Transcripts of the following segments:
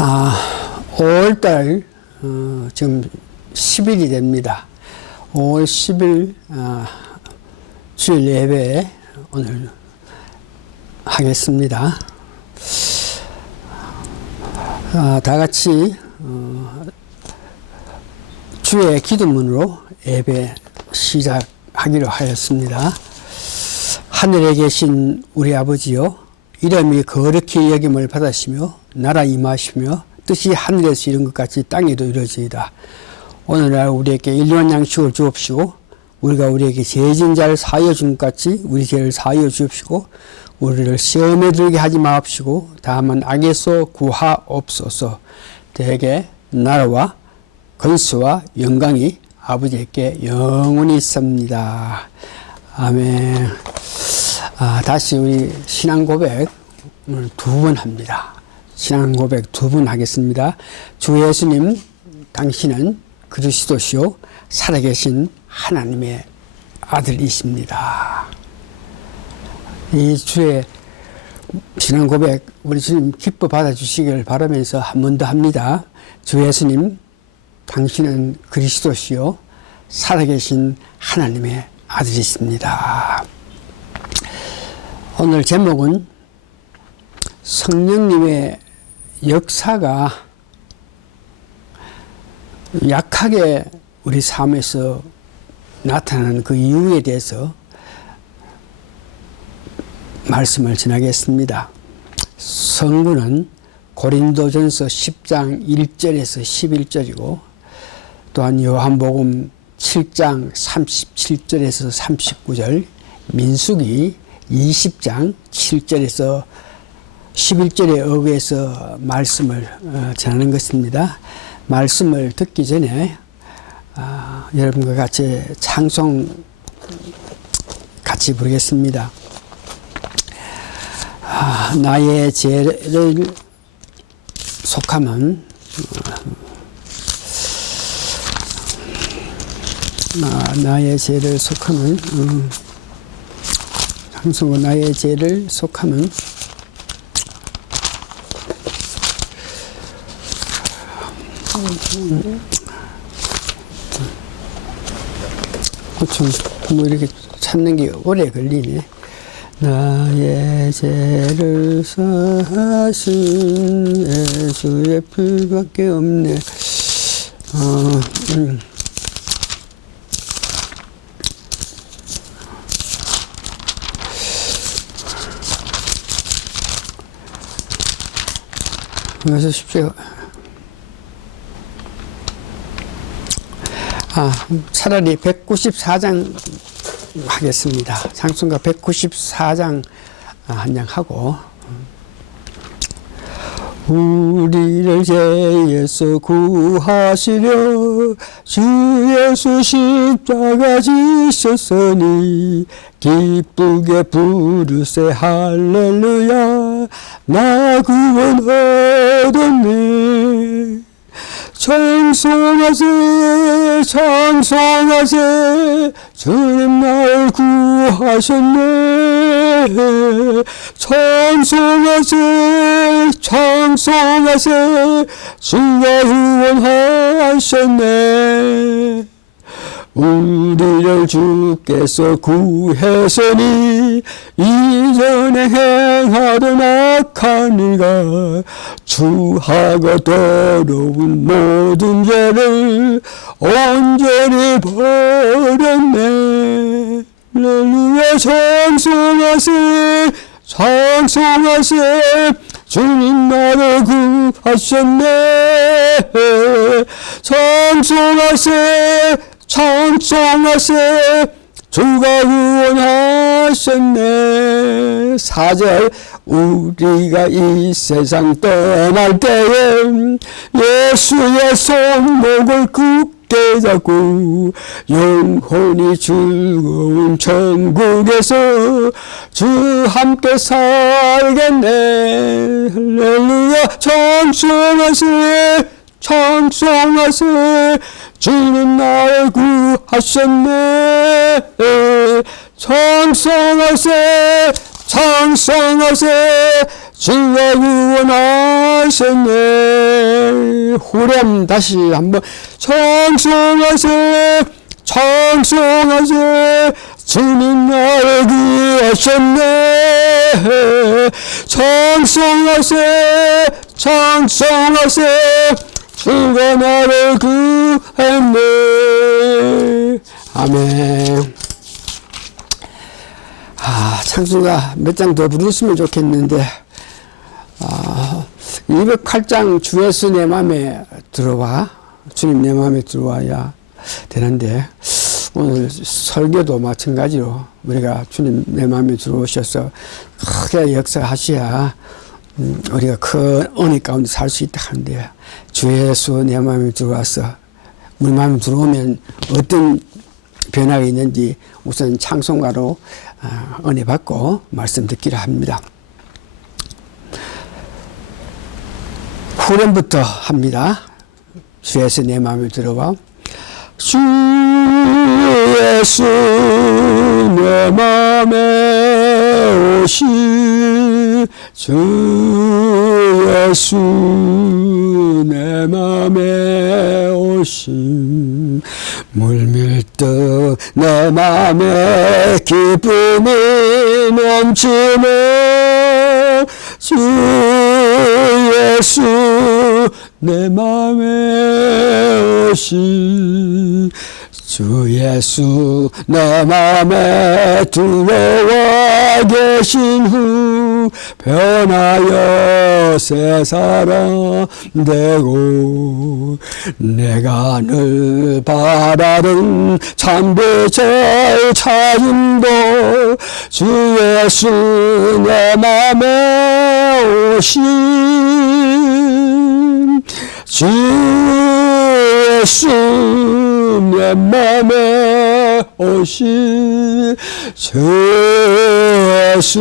5월달 지금 10일이 됩니다. 5월 10일 주일 예배 오늘 하겠습니다. 다 같이 주의 기도문으로 예배 시작하기로 하였습니다. 하늘에 계신 우리 아버지여, 이름이 거룩히 여김을 받으시며 나라 임하시며 뜻이 하늘에서 이룬 것 같이 땅에도 이루어지이다. 오늘날 우리에게 일용할 양식을 주옵시고, 우리가 우리에게 죄진 자를 사하여 준 것 같이 우리 죄를 사하여 주옵시고, 우리를 시험에 들게 하지 마옵시고 다만 악에서 구하옵소서. 대개 나라와 권세와 영광이 아버지께 영원히 있습니다. 아멘. 다시 우리 신앙 고백 오늘 2번 합니다. 신앙 고백 2번 하겠습니다. 주 예수님, 당신은 그리스도시요 살아계신 하나님의 아들이십니다. 이 주의 신앙 고백 우리 주님 기뻐 받아주시기를 바라면서 한 번 더 합니다. 주 예수님, 당신은 그리스도시요 살아계신 하나님의 아들이십니다. 오늘 제목은 성령님의 역사가 약하게 우리 삶에서 나타나는 그 이유에 대해서 말씀을 전하겠습니다. 성구는 고린도전서 10장 1절에서 11절이고 또한 요한복음 7장 37절에서 39절, 민수기 20장 7절에서 11절에 의해서 말씀을 전하는 것입니다. 말씀을 듣기 전에 여러분과 같이 찬송 같이 부르겠습니다. 나의 죄를 속하면 나의 죄를 속하면 찬송은 나의 죄를 속하면 뭐 이렇게 찾는 게 오래 걸리네. 나의 죄를 사하신 예수의 피밖에 없네. 그래서 쉽죠. 차라리 194장 하겠습니다. 찬송가 194장 한 장 하고, 우리를 죄에서 구하시려 주 예수 십자가 지셨으니 기쁘게 부르세 할렐루야 나 구원 얻었네. 찬송하세 찬송하세 주님 날 구하셨네. 찬송하세 찬송하세 주가 구원하셨네. 우리를 주께서 구했으니 이전에 행하던 악한 일과 추하고 더러운 모든 죄를 온전히 버렸네. 할렐루야 찬송하세 찬송하세 주님 나를 구하셨네. 찬송하세 찬송하세 주가 구원하셨네. 4절 우리가 이 세상 떠날 때에 예수의 손목을 굳게 잡고 영혼이 즐거운 천국에서 주 함께 살겠네. 할렐루야 찬송하세 찬송하세 주님 나를 구하셨네. 찬송하세 찬송하세 주가 구원하셨네. 후렴 다시 한번 찬송하세 찬송하세 주님 나를 구하셨네 찬송하세 찬송하세 주가 나를 구했네. 아멘. 창수가 몇 장 더 부르시면 좋겠는데 208장 주 예수 내 맘에 들어와 주님 내 맘에 들어와야 되는데 오늘 설교도 마찬가지로 우리가 주님 내 맘에 들어오셔서 크게 역사하셔야 우리가 큰 은혜 가운데 살 수 있다 하는데 주 예수 내 마음에 들어와서 우리 마음에 들어오면 어떤 변화가 있는지 우선 찬송가로 은혜 받고 말씀 듣기로 합니다. 후렴부터 합니다. 주 예수 내 마음에 들어와 주 예수 내 마음에 오시 주 예수 내 맘에 오심 물밀듯 내 맘에 기쁨이 넘치네 주 예수 내 맘에 오심 주 예수 내 맘에 들어와 계신 후 변하여 새 사람 되고 내가 늘 바라던 참배의 찾음도 주 예수 내 맘에 오신 주 예수 내 맘에 오신 주 예수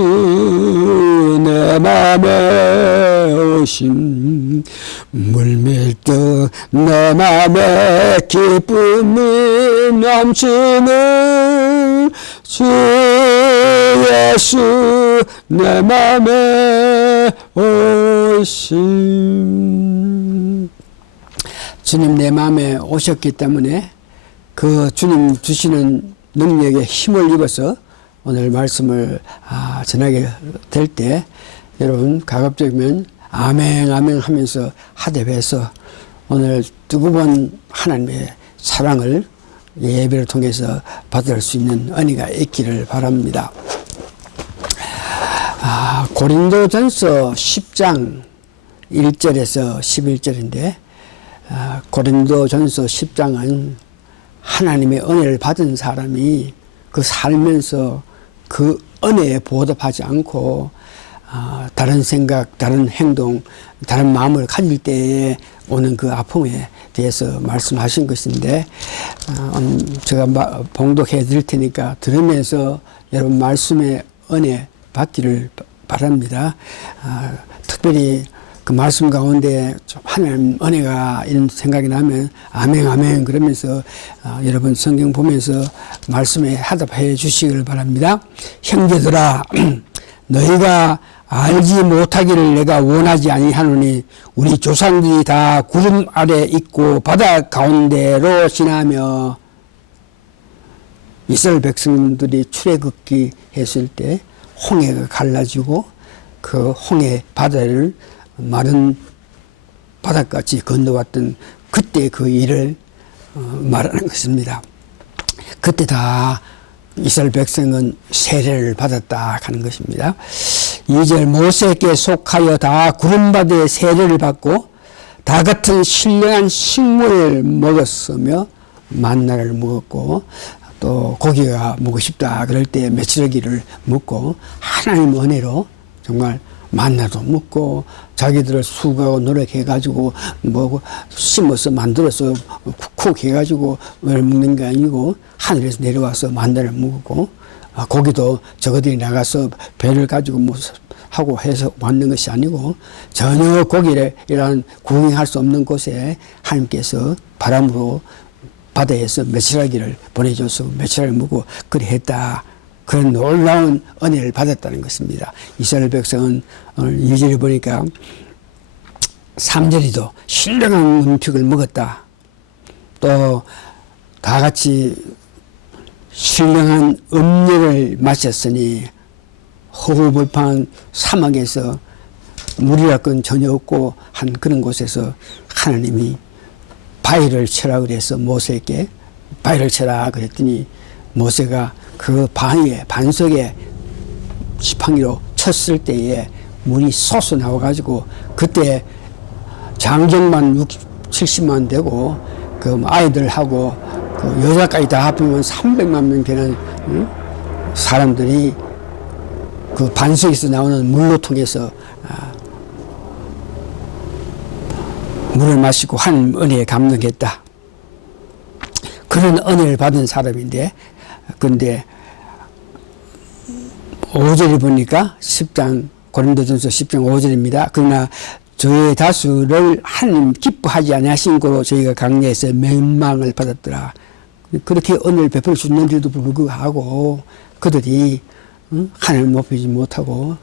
내 맘에 오신 물밀듯 내 맘에 기쁨이 넘치는 주 예수 내 맘에 오신 주님 내 마음에 오셨기 때문에 그 주님 주시는 능력에 힘을 입어서 오늘 말씀을 전하게 될 때 여러분 가급적이면 아멘 아멘 하면서 하대해서 오늘 뜨거운 하나님의 사랑을 예배를 통해서 받을 수 있는 은혜가 있기를 바랍니다. 고린도전서 10장 1절에서 11절인데 고린도전서 10장은 하나님의 은혜를 받은 사람이 그 살면서 그 은혜에 보답하지 않고 다른 생각, 다른 행동, 다른 마음을 가질 때에 오는 그 아픔에 대해서 말씀하신 것인데 제가 봉독해 드릴 테니까 들으면서 여러분 말씀의 은혜 받기를 바랍니다. 특별히 그 말씀 가운데 하나님 은혜가 이런 생각이 나면 아멘 아멘 그러면서 여러분 성경 보면서 말씀에 하답해 주시기를 바랍니다. 형제들아 너희가 알지 못하기를 내가 원하지 아니하노니 우리 조상들이 다 구름 아래 있고 바다 가운데로 지나며 이스라엘 백성들이 출애굽기 했을 때 홍해가 갈라지고 그 홍해 바다를 마른 바닥같이 건너왔던 그때 그 일을 말하는 것입니다. 그때 다 이스라엘 백성은 세례를 받았다 하는 것입니다. 2절 모세에게 속하여 다 구름바다에 세례를 받고 다 같은 신령한 식물을 먹었으며 만나를 먹었고 또 고기가 먹고 싶다 그럴 때 메추라기를 먹고 하나님 은혜로 정말 만나도 먹고 자기들을 수고하고 노력해가지고 뭐 심어서 만들어서 쿡쿡 해가지고 먹는 게 아니고 하늘에서 내려와서 만나를 먹고 고기도 저거들이 나가서 배를 가지고 뭐 하고 해서 왔는 것이 아니고 전혀 고기를 이런 구경할 수 없는 곳에 하나님께서 바람으로 바다에서 메추라기를 보내줘서 메추라기를 먹고 그래 했다. 그런 놀라운 은혜를 받았다는 것입니다. 이스라엘 백성은 오늘 2절에 보니까 삼절이도 신령한 음식을 먹었다. 또 다 같이 신령한 음료를 마셨으니 허허벌판한 사막에서 물이랄 전혀 없고 한 그런 곳에서 하나님이 바위를 쳐라 그래서 모세에게 바위를 쳐라 그랬더니 모세가 그 바위에 반석에 지팡이로 쳤을 때에 물이 솟아 나와가지고 그때 장정만 60, 70만 되고 그 아이들하고 그 여자까지 다 합하면 300만 명 되는 사람들이 그 반석에서 나오는 물로 통해서 물을 마시고 하나님 은혜에 감동했다. 그런 은혜를 받은 사람인데, 근데 5절에 보니까 10장 고린도전서 10장 5절입니다. 그러나 저의 다수를 하나님 기뻐하지 아니하신 거로 저희가 강야에서 멸망을 받았더라. 그렇게 은혜를 베풀어 주는데도 불구하고 그들이 하나님을 높이지 못하고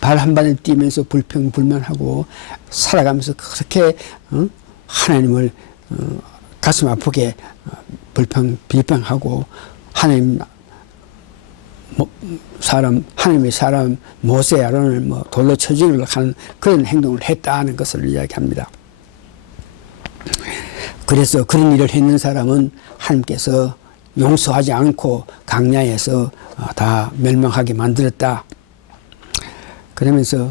발 한 발을 뛰면서 불평불만하고 살아가면서 그렇게 하나님을 가슴 아프게 비방하고 하나님의 사람 모세 아론을 뭐 돌로 쳐주려고 하는 그런 행동을 했다는 것을 이야기합니다. 그래서 그런 일을 했는 사람은 하나님께서 용서하지 않고 강야에서 다 멸망하게 만들었다. 그러면서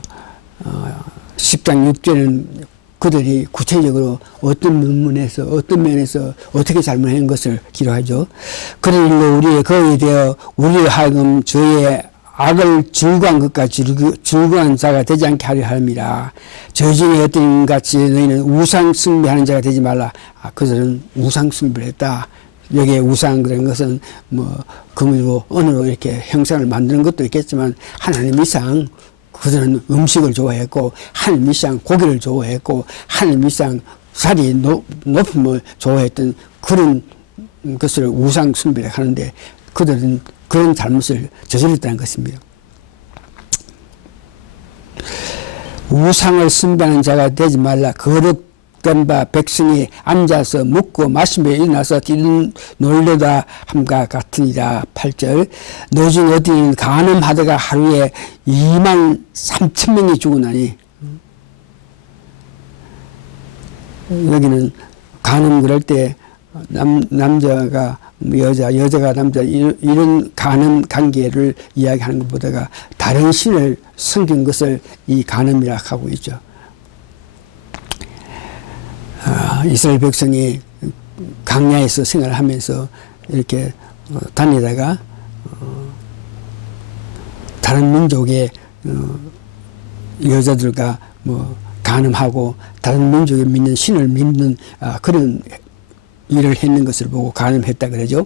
10장 6절은 그들이 구체적으로 어떤 문문에서 어떤 면에서 어떻게 잘못한 것을 기록하죠. 그런 일로 우리의 거의 되어 우리의 하여금 저의 악을 즐거운 것과 즐거운 자가 되지 않게 하려 합니다. 저희 중에 어떤 같이 너희는 우상 숭배하는 자가 되지 말라. 그들은 우상 숭배를 했다. 여기에 우상 그런 것은 뭐 금으로 은으로 이렇게 형상을 만드는 것도 있겠지만 하나님 이상 그들은 음식을 좋아했고 하나님 이상 고기를 좋아했고 하나님 이상 자리 높음을 좋아했던 그런 것을 우상 숭배를 하는데 그들은 그런 잘못을 저질렀다는 것입니다. 우상을 숭배하는 자가 되지 말라. 거룩된 바 백성이 앉아서 먹고 마시며 일어나서 놀려다 함과 같으니라. 8절 너 중 어디는 간음하다가 하루에 2만 3천 명이 죽으나니. 여기는 간음 그럴 때 남자가 여자가 남자 이런 간음 관계를 이야기하는 것보다가 다른 신을 섬긴 것을 이 간음이라 하고 있죠. 이스라엘 백성이 강야에서 생활하면서 이렇게 다니다가 다른 민족의 여자들과 뭐 간음하고 다른 민족이 믿는 신을 믿는 그런 일을 했는 것을 보고 간음했다 그러죠.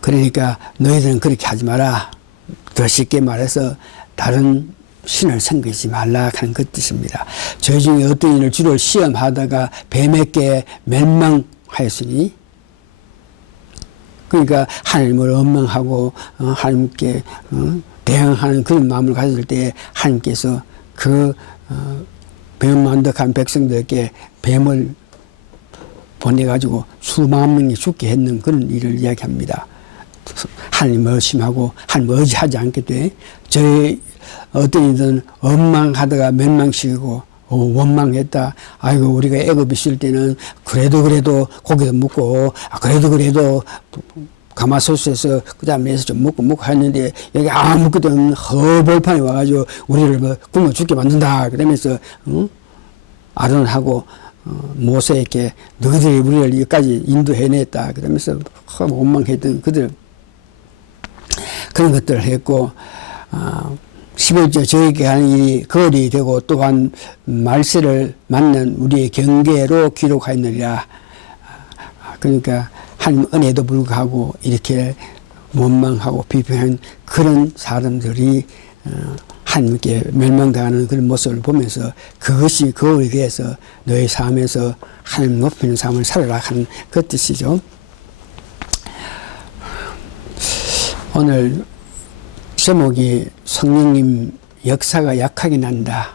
그러니까 너희들은 그렇게 하지 마라. 더 쉽게 말해서 다른 신을 섬기지 말라 하는 그 뜻입니다. 저희 중에 어떤 일을 주로 시험하다가 뱀에게 멸망하였으니, 그러니까 하나님을 원망하고 하나님께 대항하는 그런 마음을 가질 때 하나님께서 그 뱀만덕한 백성들에게 뱀을 보내가지고 수만 명이 죽게 했는 그런 일을 이야기합니다. 하나님을 의심하고 하나님을 의지하지 않게 돼. 저희 어떤 이든 원망하다가 멸망시키고 원망했다. 아이고 우리가 애굽 있을 때는 그래도 고기도 먹고 그래도 가마솥에서 그 다음에서 좀 먹고 했는데 여기 아무것도 없는 허벌판이 와가지고 우리를 뭐 굶어 죽게 만든다. 그러면서 아론하고 모세에게 너희들이 우리를 여기까지 인도해냈다. 그러면서 원망했던 그들 그런 것들을 했고 11절 저에게 하는 일이 거리 되고 또한 말세를 맞는 우리의 경계로 기록하였느니라. 그러니까 하나님 은혜도 불구하고 이렇게 원망하고 비평한 그런 사람들이 하나님께 멸망당하는 그런 모습을 보면서 그것이 거울에 대해서 너의 삶에서 하나님 높이는 삶을 살아라 하는 그 뜻이죠. 오늘 제목이 성령님 역사가 약하게 난다.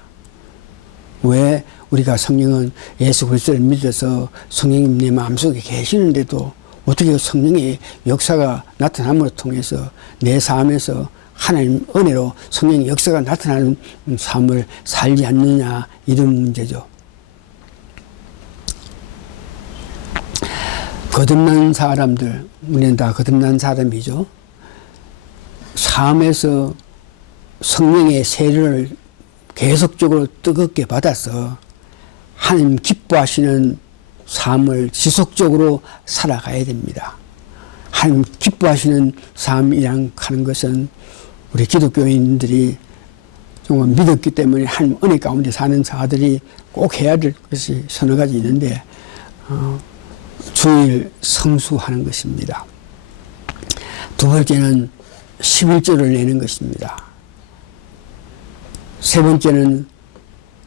왜 우리가 성령은 예수 그리스도를 믿어서 성령님 내 마음속에 계시는데도 어떻게 성령의 역사가 나타남으로 통해서 내 삶에서 하나님 은혜로 성령의 역사가 나타나는 삶을 살지 않느냐, 이런 문제죠. 거듭난 사람들, 우리는 다 거듭난 사람이죠. 삶에서 성령의 세례를 계속적으로 뜨겁게 받아서 하나님 기뻐하시는 삶을 지속적으로 살아가야 됩니다. 하나님 기뻐하시는 삶이란 하는 것은 우리 기독교인들이 정말 믿었기 때문에 하나님 은혜 가운데 사는 자들이 꼭 해야 될 것이 서너 가지 있는데, 주일 성수하는 것입니다. 두 번째는 11조를 내는 것입니다. 세 번째는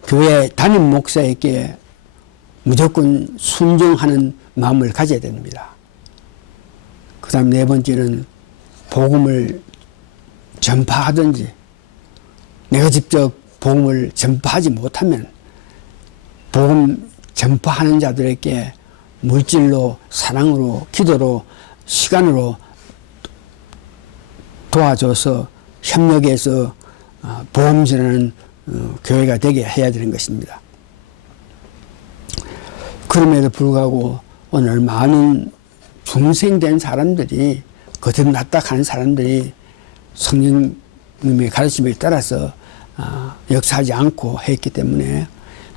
교회 담임 목사에게 무조건 순종하는 마음을 가져야 됩니다. 그 다음 네 번째는 복음을 전파하든지, 내가 직접 복음을 전파하지 못하면 복음 전파하는 자들에게 물질로, 사랑으로, 기도로, 시간으로 도와줘서 협력해서 복음 전하는 교회가 되게 해야 되는 것입니다. 그럼에도 불구하고 오늘 많은 중생된 사람들이, 거듭났다 하는 사람들이 성령님의 가르침에 따라서 역사하지 않고 했기 때문에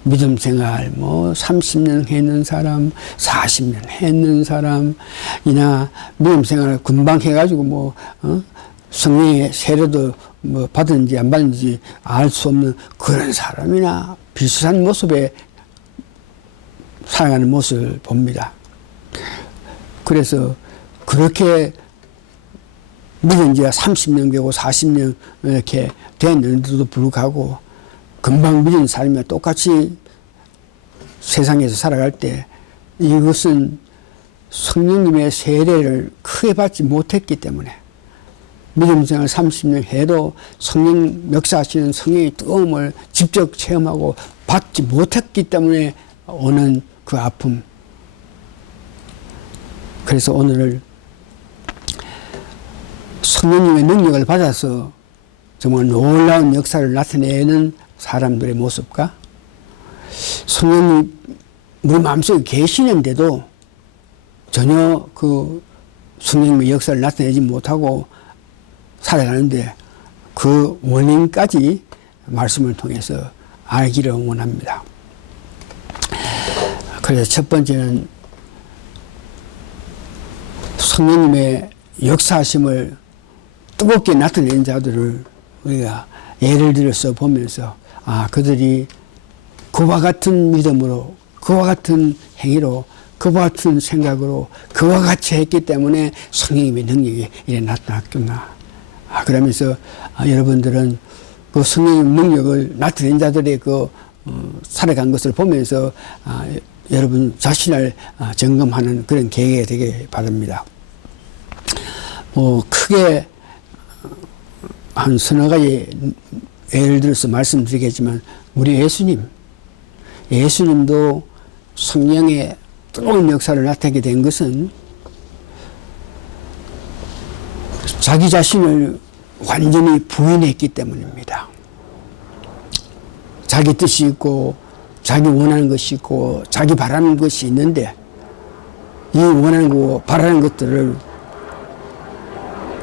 믿음 생활 30년 했는 사람, 40년 했는 사람이나 믿음 생활 금방 해가지고 성령의 세례도 받은지 안 받은지 알 수 없는 그런 사람이나 비슷한 모습에 살아가는 모습을 봅니다. 그래서 그렇게 믿은 지가 30년 되고 40년 이렇게 됐는데도 불구하고 금방 믿은 사람이 똑같이 세상에서 살아갈 때 이것은 성령님의 세례를 크게 받지 못했기 때문에, 믿음 생활 30년 해도 성령 역사하시는 성령의 뜨거움을 직접 체험하고 받지 못했기 때문에 오는 그 아픔. 그래서 오늘 성령님의 능력을 받아서 정말 놀라운 역사를 나타내는 사람들의 모습과, 성령님 우리 마음속에 계시는데도 전혀 그 성령님의 역사를 나타내지 못하고 살아가는데 그 원인까지 말씀을 통해서 알기를 원합니다. 그래서 첫 번째는 성령님의 역사하심을 뜨겁게 나타낸 자들을 우리가 예를 들어서 보면서 그들이 그와 같은 믿음으로, 그와 같은 행위로, 그와 같은 생각으로, 그와 같이 했기 때문에 성령님의 능력이 이래 나타났구나. 그러면서 여러분들은 그 성령의 능력을 나타낸 자들의 살아간 것을 보면서 여러분 자신을 점검하는 그런 계기가 되길 바랍니다. 크게 한 서너 가지 예를 들어서 말씀드리겠지만, 우리 예수님도 성령의 뜨거운 역사를 나타내게 된 것은 자기 자신을 완전히 부인했기 때문입니다. 자기 뜻이 있고, 자기 원하는 것이 있고, 자기 바라는 것이 있는데, 이 원하는 거, 바라는 것들을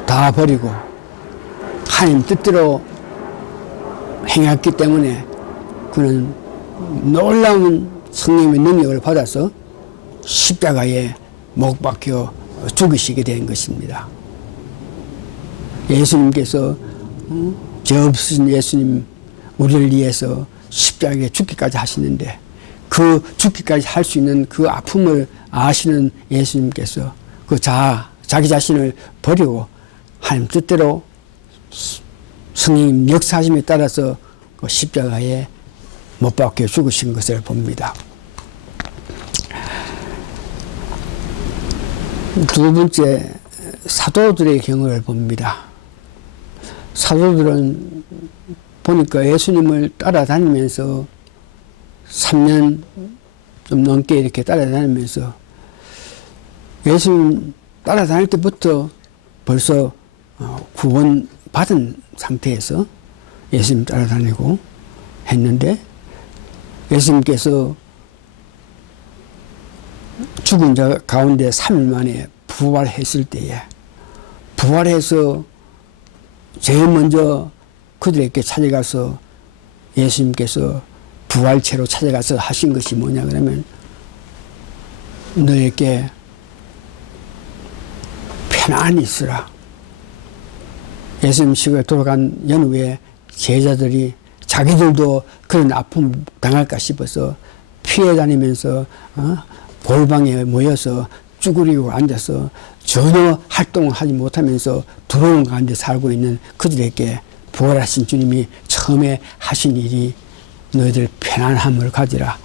다 버리고 하나님 뜻대로 행했기 때문에 그는 놀라운 성령의 능력을 받아서 십자가에 못 박혀 죽으시게 된 것입니다. 예수님께서 죄 없으신 예수님 우리를 위해서 십자가에 죽기까지 하시는데, 그 죽기까지 할 수 있는 그 아픔을 아시는 예수님께서 자기 자신을 버리고 하나님 뜻대로 성령 역사하심에 따라서 그 십자가에 못 박혀 죽으신 것을 봅니다. 두 번째, 사도들의 경우를 봅니다. 사도들은 보니까 예수님을 따라다니면서 3년 좀 넘게 이렇게 따라다니면서 예수님 따라다닐 때부터 벌써 구원 받은 상태에서 예수님 따라다니고 했는데 예수님께서 죽은 자 가운데 3일 만에 부활했을 때에 부활해서 제일 먼저 그들에게 찾아가서 예수님께서 부활체로 찾아가서 하신 것이 뭐냐 그러면 너에게 편안히 있으라. 예수님 시골에 돌아간 연후에 제자들이 자기들도 그런 아픔 당할까 싶어서 피해 다니면서 골방에 모여서 쭈그리고 앉아서 전혀 활동을 하지 못하면서 두려운 가운데 살고 있는 그들에게 부활하신 주님이 처음에 하신 일이 너희들 편안함을 가지라.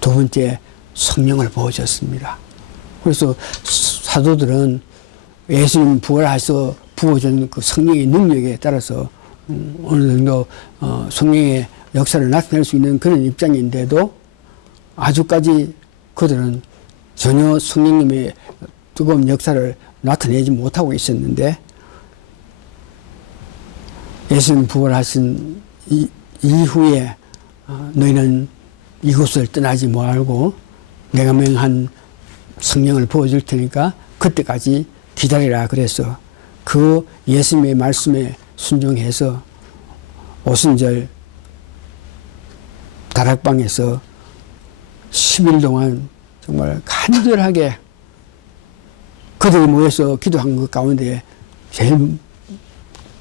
두 번째 성령을 부어줬습니다. 그래서 사도들은 예수님 부활하셔서 부어준 그 성령의 능력에 따라서 어느 정도 성령의 역사를 나타낼 수 있는 그런 입장인데도 아주까지 그들은 전혀 성령님의 뜨거운 역사를 나타내지 못하고 있었는데 예수님 부활하신 이후에 너희는 이곳을 떠나지 말고 내가 명한 성령을 부어줄 테니까 그때까지 기다리라 그래서 그 예수님의 말씀에 순종해서 오순절 다락방에서 10일 동안 정말 간절하게 그들이 모여서 기도한 것 가운데 제일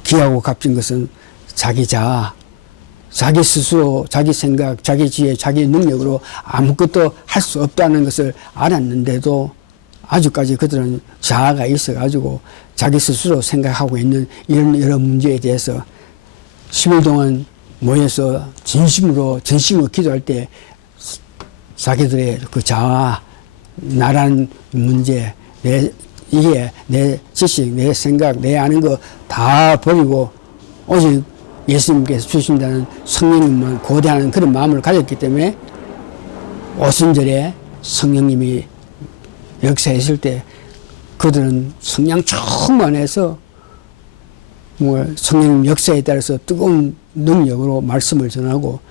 귀하고 값진 것은 자기 자아, 자기 스스로, 자기 생각, 자기 지혜, 자기 능력으로 아무것도 할 수 없다는 것을 알았는데도 아직까지 그들은 자아가 있어가지고 자기 스스로 생각하고 있는 이런 여러 문제에 대해서 10일 동안 모여서 진심으로 기도할 때 자기들의 그 자아, 나란 문제, 내 이해, 내 지식, 내 생각, 내 아는 거 다 버리고 오직 예수님께서 주신다는 성령님만 고대하는 그런 마음을 가졌기 때문에 오순절에 성령님이 역사했을 때 그들은 성령 충만해서 성령 역사에 따라서 뜨거운 능력으로 말씀을 전하고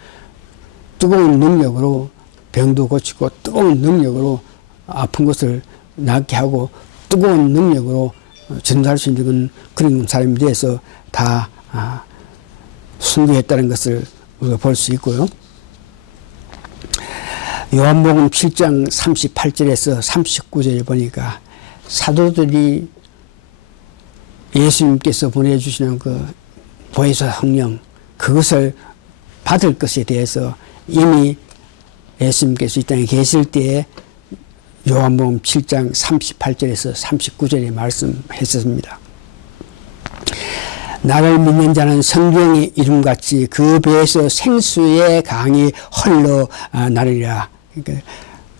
뜨거운 능력으로 병도 고치고 뜨거운 능력으로 아픈 것을 낫게 하고 뜨거운 능력으로 전도할 수 있는 그런 사람에 대해서 다 순교했다는 것을 우리가 볼 수 있고요. 요한복음 7장 38절에서 39절을 보니까 사도들이 예수님께서 보내주시는 그 보혜사 성령 그것을 받을 것에 대해서 이미 예수님께서 이 땅에 계실 때에 요한복음 7장 38절에서 39절에 말씀했습니다. 나를 믿는 자는 성경의 이름같이 그 배에서 생수의 강이 흘러나리라. 그러니까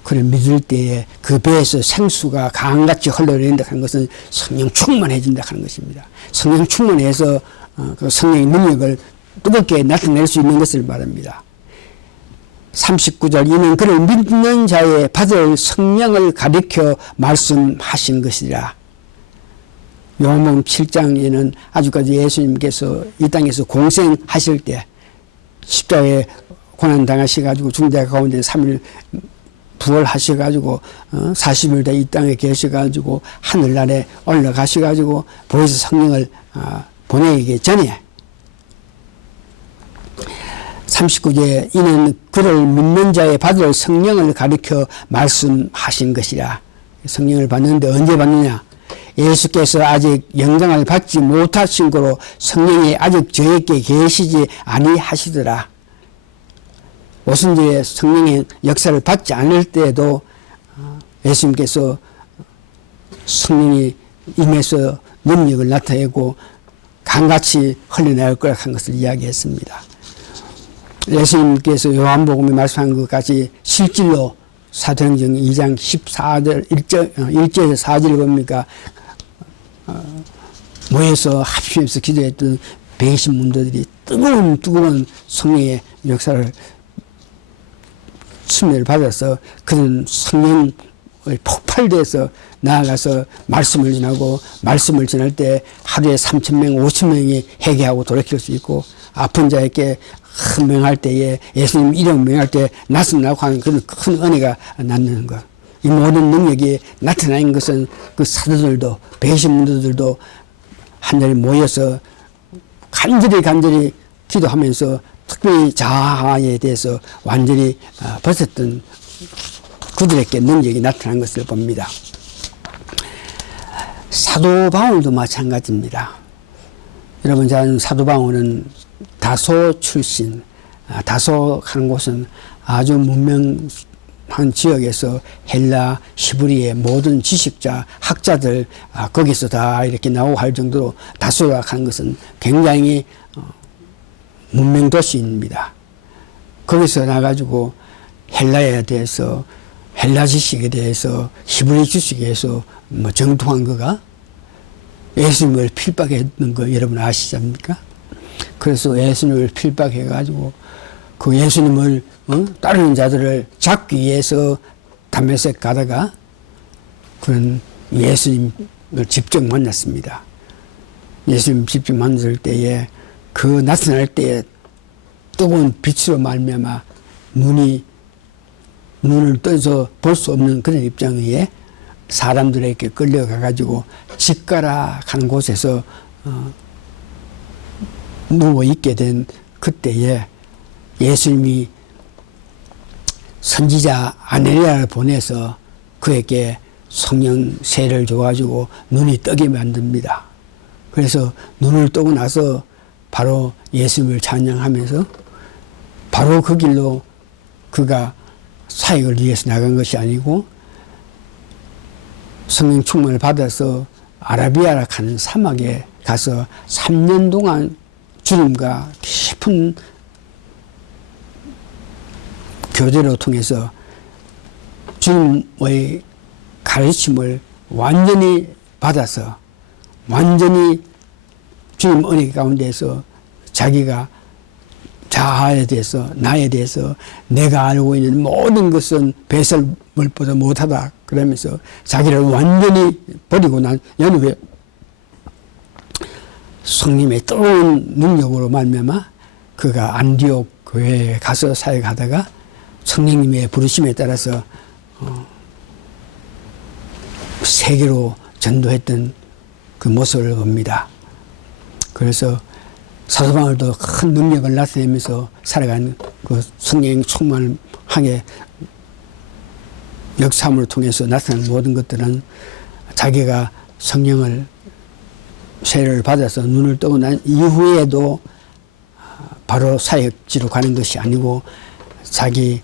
그를 믿을 때에 그 배에서 생수가 강같이 흘러내린다 하는 것은 성령 충만해진다 하는 것입니다. 성령 충만해서 그 성령의 능력을 뜨겁게 나타낼 수 있는 것을 말합니다. 39절 이는 그를 믿는 자의 받을 성령을 가리켜 말씀하신 것이라. 요한복음 7장에는 아주까지 예수님께서 이 땅에서 공생하실 때 십자가에 고난당하셔가지고 중대 가운데 3일 부활하셔가지고 40일 다 이 땅에 계셔가지고 하늘나라에 올라가셔가지고 보혜사 성령을 보내기 전에 39절에 이는 그를 믿는 자의 받을 성령을 가리켜 말씀하신 것이라. 성령을 받는데 언제 받느냐? 예수께서 아직 영광을 받지 못하신 거로 성령이 아직 저에게 계시지 아니하시더라. 오순절에 성령의 역사를 받지 않을 때에도 예수님께서 성령이 임해서 능력을 나타내고 강같이 흘러나올 거라 한 것을 이야기했습니다. 예수님께서 요한복음에 말씀한 것까지 실질로 사도행전 2장 14절 1절에서 4절을 봅니까? 모여서 합심해서 기도했던 배신 문도들이 뜨거운 성령의 역사를 침례를 받아서 그런 성령을 폭발돼서 나아가서 말씀을 전하고 말씀을 전할 때 하루에 3,000명, 50명이 회개하고 돌이킬 수 있고 아픈 자에게 명할 때에 예수님 이름 명할 때 낫은 나고 하는 그런 큰 은혜가 낳는 것. 이 모든 능력이 나타나는 것은 그 사도들도 배신문들도 한 자리 모여서 간절히 기도하면서 특별히 자아에 대해서 완전히 벗었던 그들에게 능력이 나타난 것을 봅니다. 사도 바울도 마찬가지입니다. 여러분 잘 아는 사도 바울은 다소 출신, 다소 하는 곳은 아주 문명한 지역에서 헬라, 히브리의 모든 지식자, 학자들 거기서 다 이렇게 나오고 할 정도로 다소라 하는 것은 굉장히 문명 도시입니다. 거기서 나가지고 헬라에 대해서 헬라 지식에 대해서 히브리 지식에 대해서 정통한 거가 예수님을 필박했던 거 여러분 아시십니까? 그래서 예수님을 필박해가지고 그 예수님을 따르는 자들을 잡기 위해서 다메섹 가다가 그런 예수님을 직접 만났습니다. 예수님 직접 만났을 때에 그 나타날 때에 뜨거운 빛으로 말미암아 눈을 떠서 볼 수 없는 그런 입장에 사람들에게 끌려가가지고 집가락 하는 곳에서 누워있게 된 그때에 예수님이 선지자 아넬리아를 보내서 그에게 성령 세를 줘가지고 눈이 뜨게 만듭니다. 그래서 눈을 뜨고 나서 바로 예수님을 찬양하면서 바로 그 길로 그가 사역을 위해서 나간 것이 아니고 성령 충만을 받아서 아라비아라 하는 사막에 가서 3년 동안 주님과 깊은 교제를 통해서 주님의 가르침을 완전히 받아서 완전히 주님 은혜 가운데서 자기가 자아에 대해서 나에 대해서 내가 알고 있는 모든 것은 배설물보다 못하다 그러면서 자기를 완전히 버리고 난 연후에 성령의 뜨거운 능력으로 말미암아 그가 안디옥 교회에 가서 사역하다가 성령님의 부르심에 따라서 세계로 전도했던 그 모습을 봅니다. 그래서 사도 바울도 큰 능력을 나타내면서 살아가는 그 성령 충만하게 역사함을 통해서 나타나는 모든 것들은 자기가 성령을 세례를 받아서 눈을 뜨고 난 이후에도 바로 사역지로 가는 것이 아니고 자기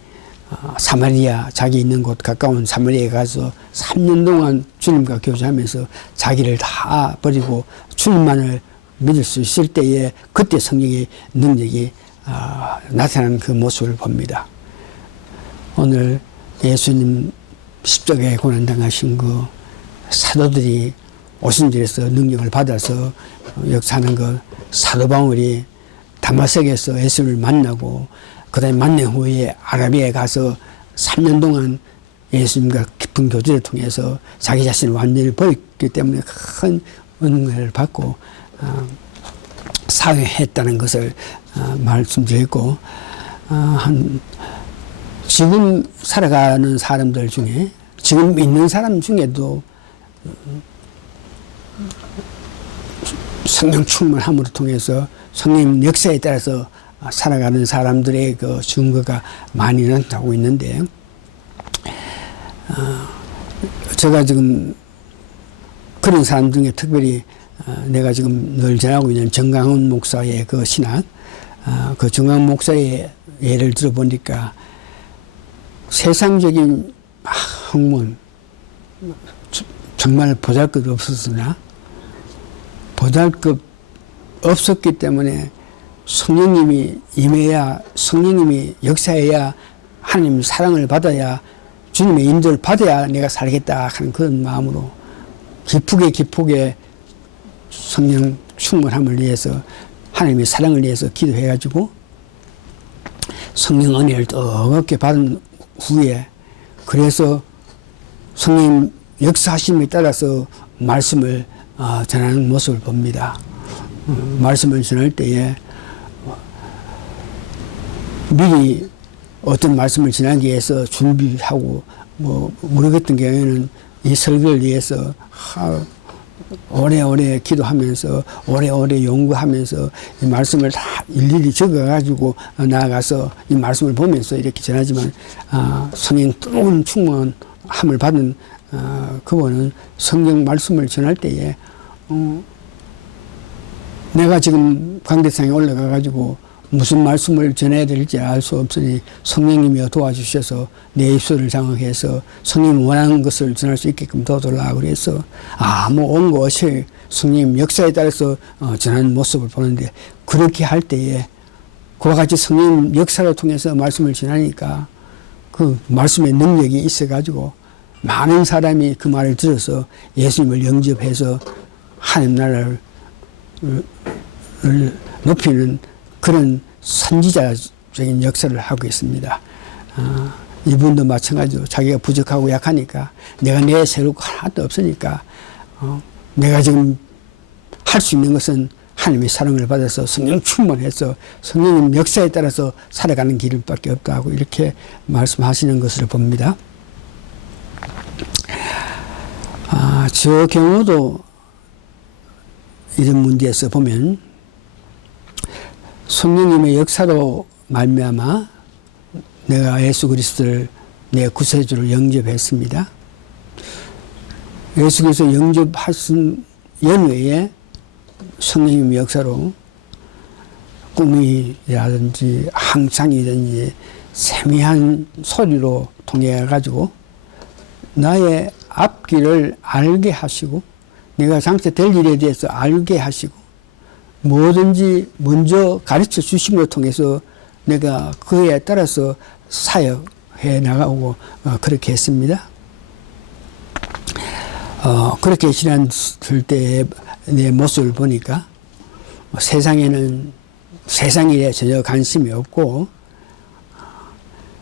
사마리아 자기 있는 곳 가까운 사마리아에 가서 3년 동안 주님과 교제하면서 자기를 다 버리고 주님만을 믿을 수 있을 때에 그때 성령의 능력이 나타나는 그 모습을 봅니다. 오늘 예수님 십자가에 고난당하신 그 사도들이 오순절에서 능력을 받아서 역사하는 그 사도 바울이 다마섹에서 예수를 만나고 그 다음에 만난 후에 아라비아에 가서 3년 동안 예수님과 깊은 교제를 통해서 자기 자신을 완전히 버렸기 때문에 큰 은혜를 받고 사회했다는 것을 말씀드렸고 지금 살아가는 사람들 중에 지금 있는 사람 중에도 성령 충만함으로 통해서 성령 역사에 따라서 살아가는 사람들의 그 증거가 많이 나타나고 있는데 제가 지금 그런 사람 중에 특별히 내가 지금 늘 전하고 있는 정강훈 목사의 그 신학 그 정강훈 목사의 예를 들어보니까 세상적인 학문 정말 보잘것 없었으나 보잘것 없었기 때문에 성령님이 임해야 성령님이 역사해야 하나님 사랑을 받아야 주님의 인도를 받아야 내가 살겠다 하는 그런 마음으로 기쁘게 성령 충만함을 위해서 하나님의 사랑을 위해서 기도해가지고 성령 은혜를 뜨겁게 받은 후에 그래서 성령 역사하심에 따라서 말씀을 전하는 모습을 봅니다. 말씀을 전할 때에 미리 어떤 말씀을 전하기 위해서 준비하고 우리 같은 경우에는 이 설교를 위해서 오래오래 기도하면서 오래오래 연구하면서 이 말씀을 다 일일이 적어가지고 나아가서 이 말씀을 보면서 이렇게 전하지만 성령 뜨거운 충만함을 받은 그분은 성경 말씀을 전할 때에 내가 지금 강대상에 올라가가지고 무슨 말씀을 전해야 될지 알 수 없으니 성령님이 도와주셔서 내 입술을 장악해서 성령님 원하는 것을 전할 수 있게끔 도와달라 그래서 온 것이 성령님 역사에 따라서 전하는 모습을 보는데 그렇게 할 때에 그와 같이 성령님 역사를 통해서 말씀을 전하니까 그 말씀의 능력이 있어가지고 많은 사람이 그 말을 들어서 예수님을 영접해서 하나님 나라를 높이는 그런 선지자적인 역사를 하고 있습니다. 이분도 마찬가지로 자기가 부족하고 약하니까 내가 내 새롭고 하나도 없으니까 내가 지금 할 수 있는 것은 하나님의 사랑을 받아서 성령 충만해서 성령님 역사에 따라서 살아가는 길밖에 없다고 이렇게 말씀하시는 것을 봅니다. 저 경우도 이런 문제에서 보면 성령님의 역사로 말미암아 내가 예수 그리스도를 내 구세주를 영접했습니다. 예수 그리스도 영접하신 연후에 성령님의 역사로 꿈이라든지 항상이든지 세미한 소리로 통해 가지고 나의 앞길을 알게 하시고 내가 장차될 일에 대해서 알게 하시고 뭐든지 먼저 가르쳐 주심을 통해서 내가 그에 따라서 사역해 나가고 그렇게 했습니다. 그렇게 지났을 때의 내 모습을 보니까 세상에는 세상에 전혀 관심이 없고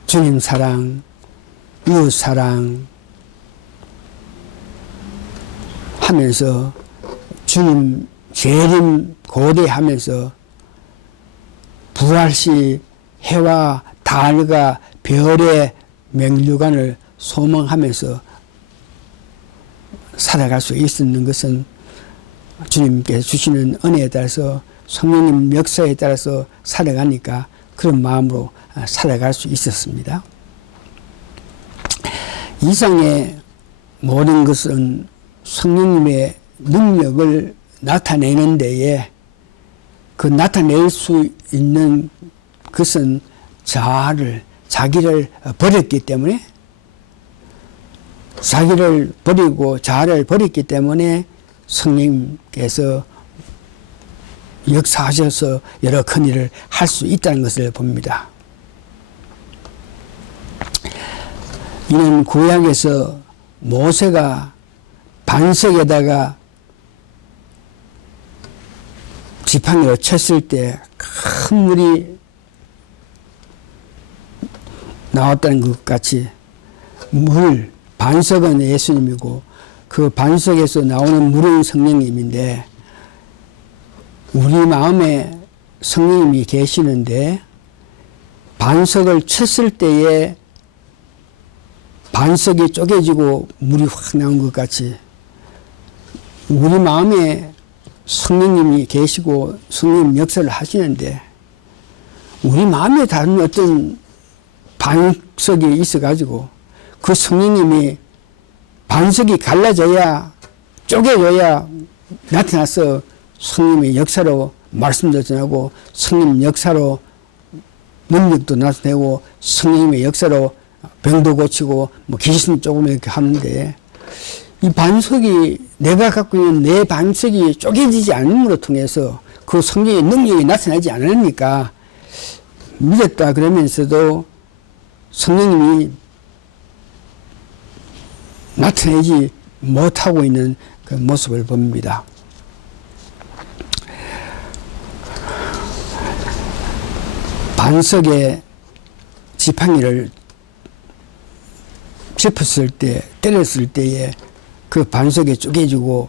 주님 사랑, 이웃 사랑 하면서 주님 재림 고대하면서 부활시 해와 달과 별의 맹류관을 소망하면서 살아갈 수 있는 것은 주님께서 주시는 은혜에 따라서 성령님 역사에 따라서 살아가니까 그런 마음으로 살아갈 수 있었습니다. 이상의 모든 것은 성령님의 능력을 나타내는 데에 그 나타낼 수 있는 것은 자기를 버렸기 때문에 자기를 버리고 자아를 버렸기 때문에 성령님께서 역사하셔서 여러 큰 일을 할 수 있다는 것을 봅니다. 이는 구약에서 모세가 반석에다가 지팡이로 쳤을 때 큰 물이 나왔다는 것 같이 반석은 예수님이고 그 반석에서 나오는 물은 성령님인데 우리 마음에 성령님이 계시는데 반석을 쳤을 때에 반석이 쪼개지고 물이 확 나온 것 같이 우리 마음에 성령님이 계시고 성령님 역사를 하시는데 우리 마음에 다른 어떤 반석이 있어가지고 그 성령님이 반석이 갈라져야 쪼개져야 나타나서 성령님의 역사로 말씀도 전하고 성령 역사로 능력도 나타내고 성령님의 역사로 병도 고치고 귀신 조금 이렇게 하는데 이 반석이 내가 갖고 있는 내 반석이 쪼개지지 않음으로 통해서 그 성령의 능력이 나타나지 않으니까 믿었다 그러면서도 성령님이 나타내지 못하고 있는 그 모습을 봅니다. 반석에 지팡이를 짚었을 때, 때렸을 때에 그 반석에 쪼개지고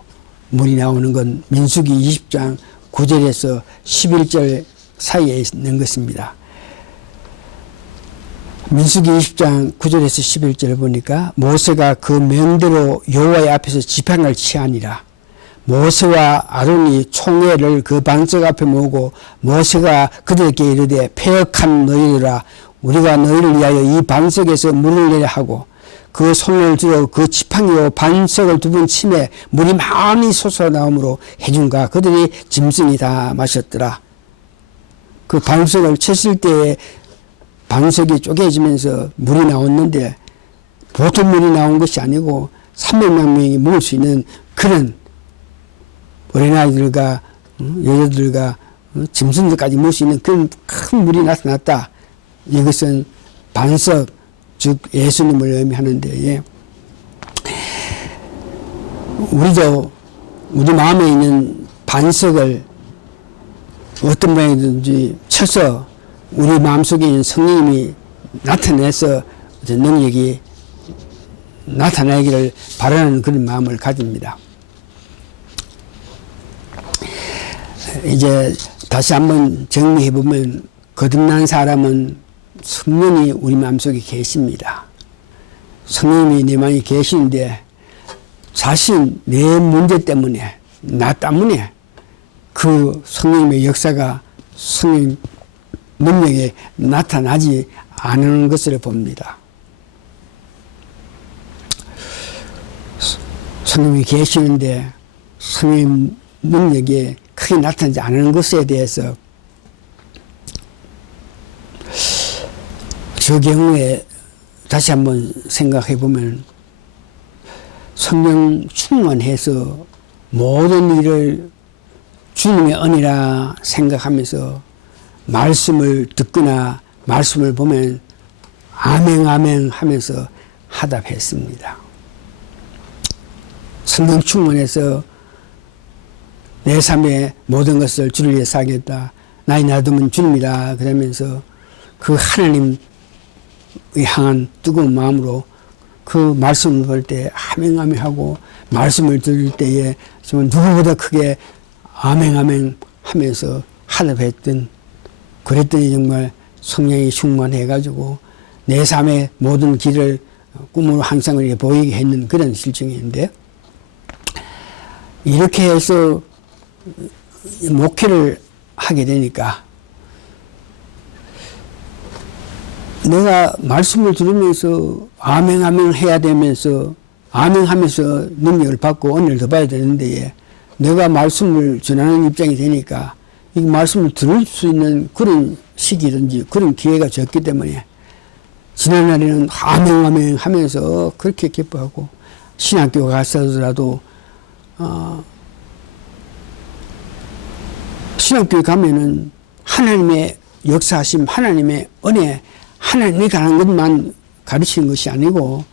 물이 나오는 건 민수기 20장 9절에서 11절 사이에 있는 것입니다. 민수기 20장 9절에서 11절을 보니까 모세가 그 명대로 여호와의 앞에서 지팡이를 취하니라. 모세와 아론이 총회를 그 반석 앞에 모으고 모세가 그들에게 이르되 패역한 너희들아 우리가 너희를 위하여 이 반석에서 물을 내려 하고 그 손을 들어 그 지팡이로 반석을 두 번 치매 물이 많이 솟아나오므로 해준가 그들이 짐승이 다 마셨더라. 그 반석을 쳤을 때에 반석이 쪼개지면서 물이 나왔는데 보통 물이 나온 것이 아니고 300만 명이 먹을 수 있는 그런 어린아이들과 여자들과 짐승들까지 먹을 수 있는 그런 큰 물이 나타났다. 이것은 반석 즉 예수님을 의미하는데 우리도 우리 마음에 있는 반석을 어떤 모양이든지 쳐서 우리 마음속에 있는 성령님이 나타내서 능력이 나타나기를 바라는 그런 마음을 가집니다. 이제 다시 한번 정리해 보면 거듭난 사람은 성령이 우리 마음속에 계십니다. 성령님이 내 마음에 계시는데 자신 내 문제 때문에 나 때문에 그 성령님의 역사가 성령 능력에 나타나지 않는 것을 봅니다. 성령님이 계시는데 성령 능력이 크게 나타나지 않는 것에 대해서 저 경우에 다시 한번 생각해 보면 성령 충만해서 모든 일을 주님의 은혜라 생각하면서 말씀을 듣거나 말씀을 보면 아멘 아멘 하면서 화답했습니다. 성령 충만해서 내 삶의 모든 것을 주를 위해 살겠다. 나의 놔두면 주님이다. 그러면서 그 하나님 향한 뜨거운 마음으로 그 말씀을 볼 때 아멘 아멘 하고 말씀을 들을 때에 정말 누구보다 크게 아멘 아멘 하면서 화답했던 그랬더니 정말 성령이 충만해가지고 내 삶의 모든 길을 꿈으로 항상 우리에게 보이게 했는 그런 실정인데 이렇게 해서 목회를 하게 되니까 내가 말씀을 들으면서 아멘 아멘 해야 되면서 아멘 하면서 능력을 받고 은혜를 더 받아야 되는데 내가 말씀을 전하는 입장이 되니까 이 말씀을 들을 수 있는 그런 시기든지 그런 기회가 적기 때문에 지난날에는 아멘 아멘 하면서 그렇게 기뻐하고 신학교 가서라도 신학교에 가면은 하나님의 역사하심 하나님의 은혜 하나님이 가는 것만 가르치는 것이 아니고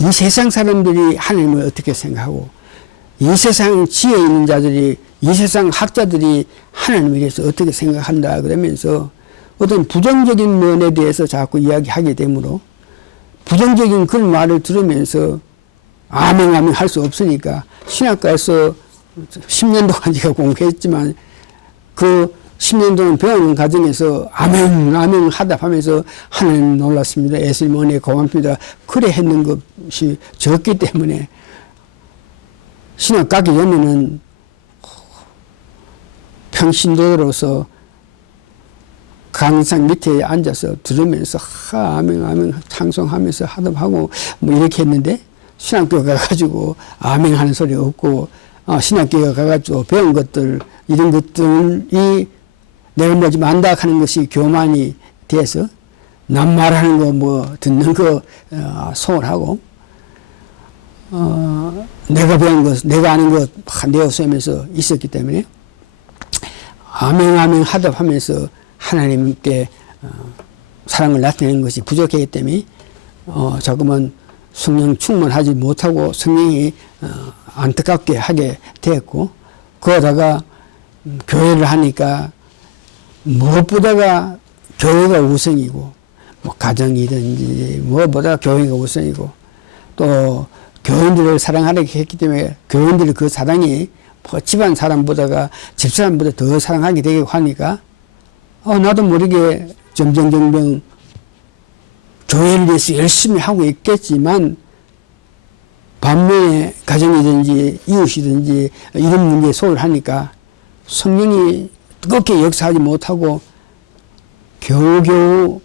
이 세상 사람들이 하나님을 어떻게 생각하고 이 세상 지혜 있는 자들이 이 세상 학자들이 하나님에 대해서 어떻게 생각한다 그러면서 어떤 부정적인 면에 대해서 자꾸 이야기하게 되므로 부정적인 그런 말을 들으면서 아멘 아멘 할 수 없으니까 신학과에서 10년 동안 제가 공부했지만 그 10년 동안 배우는 과정에서 아멘 아멘 하답하면서 하나님 놀랐습니다. 예수님 은혜 고맙습니다. 그래 했는 것이 적기 때문에 신학 가기 전에는 평신도로서 강상 밑에 앉아서 들으면서 아멘 아멘 찬송하면서 하답하고 뭐 이렇게 했는데 신학교 가가지고 아멘 하는 소리 없고 신학교에 가가지고 배운 것들 이런 것들이 내가 뭐 좀 안다 하는 것이 교만이 돼서 남 말하는 거 뭐 듣는 거 소홀하고 내가 배운 것 내가 아는 것 내어쓰면서 있었기 때문에 아멘 아멘 하답하면서 하나님께 사랑을 나타내는 것이 부족하기 때문에 조금은 성령 충만하지 못하고 성령이 안타깝게 하게 되었고 그러다가 교회를 하니까 무엇보다가 교회가 우선이고 뭐 가정이든지 뭐보다 교회가 우선이고 또 교인들을 사랑하게 했기 때문에 교인들이 그 사랑이 뭐 집안 사람보다가 집사람보다 더 사랑하게 되고 하니까 나도 모르게 점점 교회를 위해서 열심히 하고 있겠지만 반면에 가정이든지 이웃이든지 이런 문제에 소홀하니까 성령이 뜨겁게 역사하지 못하고 겨우겨우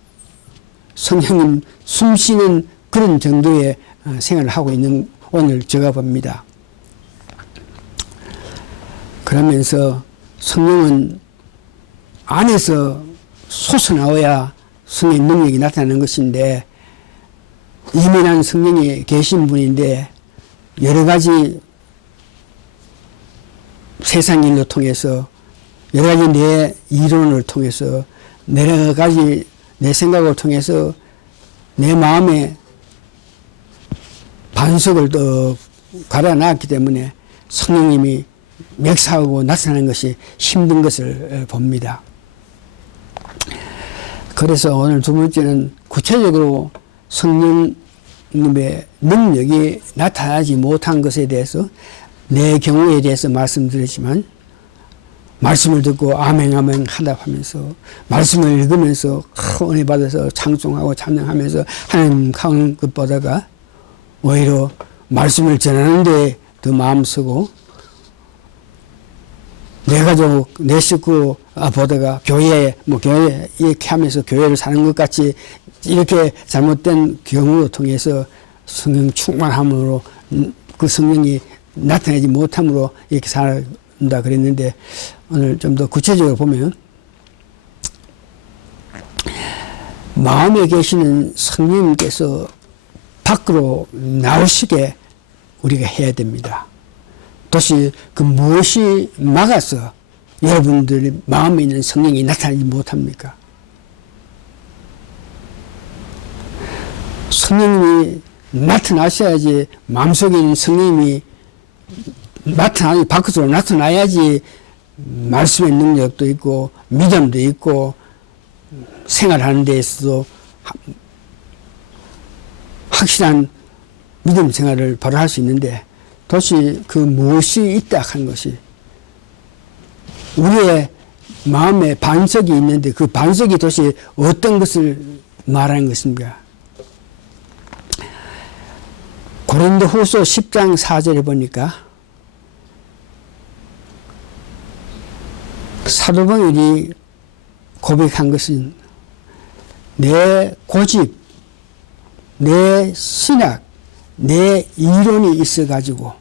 성령님 숨쉬는 그런 정도의 생활을 하고 있는 오늘 제가 봅니다. 그러면서 성령은 안에서 솟아나와야 성령의 능력이 나타나는 것인데 이민한 성령이 계신 분인데 여러 가지 세상 일로 통해서 여러 가지 내 이론을 통해서 여러 가지 내 생각을 통해서 내 마음에 반석을 더 갈아놨기 때문에 성령님이 멱사하고 나타나는 것이 힘든 것을 봅니다. 그래서 오늘 두 번째는 구체적으로 성령님의 능력이 나타나지 못한 것에 대해서 내 경우에 대해서 말씀드렸지만 말씀을 듣고 아멘 아멘 하다 하면서 말씀을 읽으면서 은혜 받아서 찬송하고 찬양하면서 하나님 가는 것보다가 오히려 말씀을 전하는 데 더 마음 쓰고 내 가족, 내 식구 보다가 교회 이렇게 하면서 교회를 사는 것 같이 이렇게 잘못된 경우를 통해서 성령 충만함으로 그 성령이 나타나지 못함으로 이렇게 산다 그랬는데 오늘 좀 더 구체적으로 보면 마음에 계시는 성령님께서 밖으로 나오시게 우리가 해야 됩니다. 도대체 그 무엇이 막아서 여러분들의 마음에 있는 성령이 나타나지 못합니까? 성령님이 나타나셔야지 마음속에 있는 성령님이 밖으로 나타나야지 말씀의 능력도 있고 믿음도 있고 생활하는 데 있어서도 확실한 믿음 생활을 바로 할 수 있는데 도대체 그 무엇이 있다 하는 것이 우리의 마음에 반석이 있는데 그 반석이 도대체 어떤 것을 말하는 것입니까? 고린도후서 10장 4절에 보니까 사도 바울이 고백한 것은 내 고집, 내 신학, 내 이론이 있어가지고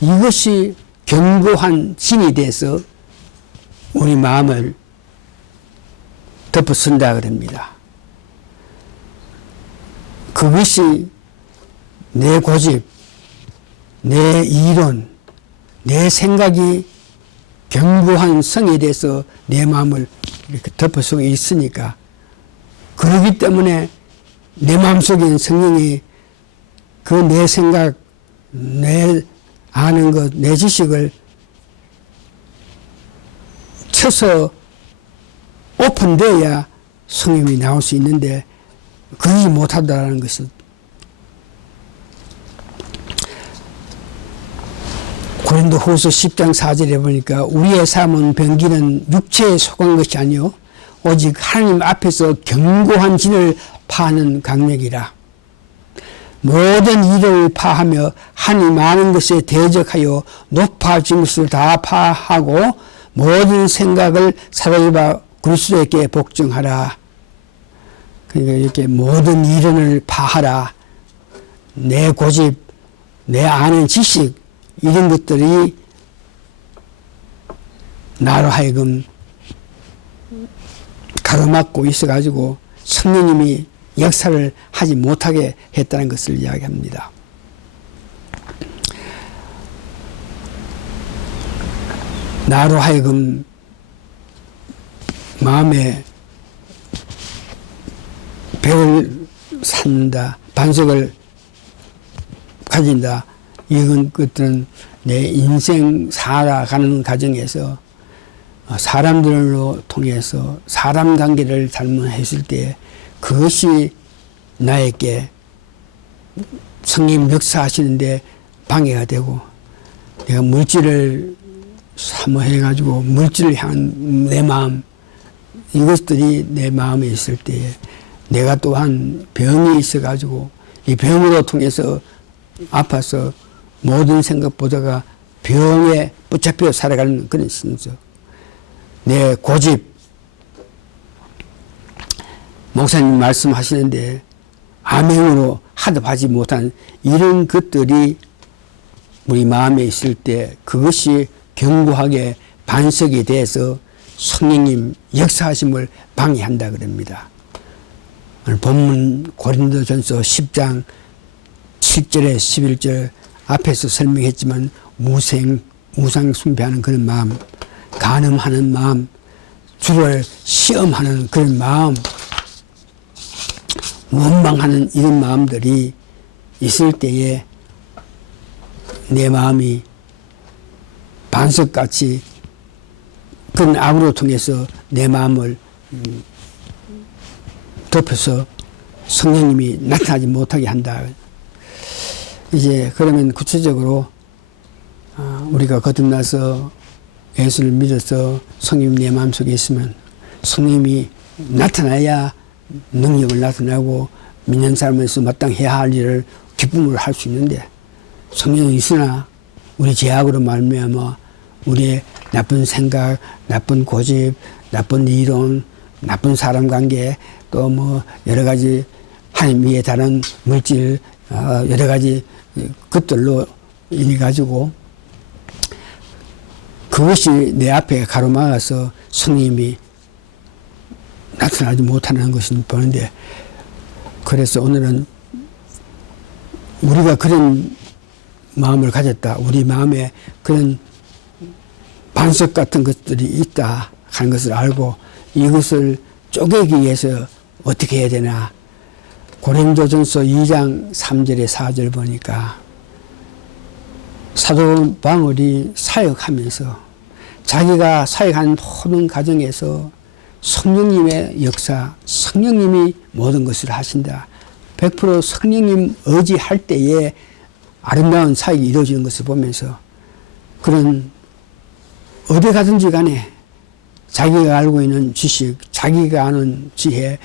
이것이 견고한 진이 돼서 우리 마음을 덮어쓴다 그럽니다. 그것이 내 고집, 내 이론, 내 생각이 견고한 성에 대해서 내 마음을 이렇게 덮어쓰고 있으니까 그러기 때문에 내 마음속에 있는 성령이 그 내 생각, 내 아는 것, 내 지식을 쳐서 오픈되어야 성령이 나올 수 있는데 그러지 못하다라는 것은 고린도후서 10장 4절에 보니까 우리의 삶은 병기는 육체에 속한 것이 아니요 오직 하나님 앞에서 견고한 진을 파하는 강력이라. 모든 일을 파하며 하니 많은 것에 대적하여 높아진 것을 다 파하고 모든 생각을 사로잡아 그리스도에게 복종하라. 그러니까 이렇게 모든 이론을 파하라. 내 고집, 내 아는 지식 이런 것들이 나로 하여금 가로막고 있어가지고 성령님이 역사를 하지 못하게 했다는 것을 이야기합니다. 나로 하여금 마음에 벽을 쌓는다, 반석을 가진다. 이건 것들은 내 인생 살아가는 과정에서 사람들로 통해서 사람 관계를 잘못했을 때 그것이 나에게 성령 역사하시는데 방해가 되고, 내가 물질을 사모해가지고 물질을 향한 내 마음, 이것들이 내 마음에 있을 때에 내가 또한 병이 있어가지고 이 병으로 통해서 아파서 모든 생각보다가 병에 붙잡혀 살아가는 그런 심정, 내 고집, 목사님 말씀하시는데 아멘으로 하답하지 못한 이런 것들이 우리 마음에 있을 때 그것이 견고하게 반석이 돼서 성령님 역사하심을 방해한다 그럽니다. 오늘 본문 고린도전서 10장 7절에 11절 앞에서 설명했지만 우상 숭배하는 그런 마음, 간음하는 마음, 주를 시험하는 그런 마음, 원망하는 이런 마음들이 있을 때에 내 마음이 반석같이 그런 악으로 통해서 내 마음을 덮여서 성령님이 나타나지 못하게 한다. 이제 그러면 구체적으로 우리가 거듭나서 예수를 믿어서 성령님 내 마음속에 있으면 성령님이 나타나야 능력을 나타나고 믿는 사람에서 마땅히 해야 할 일을 기쁨으로 할 수 있는데, 성령이 있으나 우리 죄악으로 말미암아 우리의 나쁜 생각, 나쁜 고집, 나쁜 이론, 나쁜 사람 관계, 또 뭐 여러 가지 하나님 위에 다른 물질, 여러 가지 것들로 인해 가지고 그것이 내 앞에 가로막아서 성령님이 나타나지 못하는 것을 보는데, 그래서 오늘은 우리가 그런 마음을 가졌다, 우리 마음에 그런 반석 같은 것들이 있다 하는 것을 알고 이것을 쪼개기 위해서 어떻게 해야 되나. 고린도전서 2장 3절에 4절 보니까 사도 바울이 사역하면서 자기가 사역하는 모든 과정에서 성령님의 역사, 성령님이 모든 것을 하신다, 100% 성령님 의지할 때에 아름다운 사역이 이루어지는 것을 보면서 그런 어디 가든지 간에 자기가 알고 있는 지식, 자기가 아는 지혜,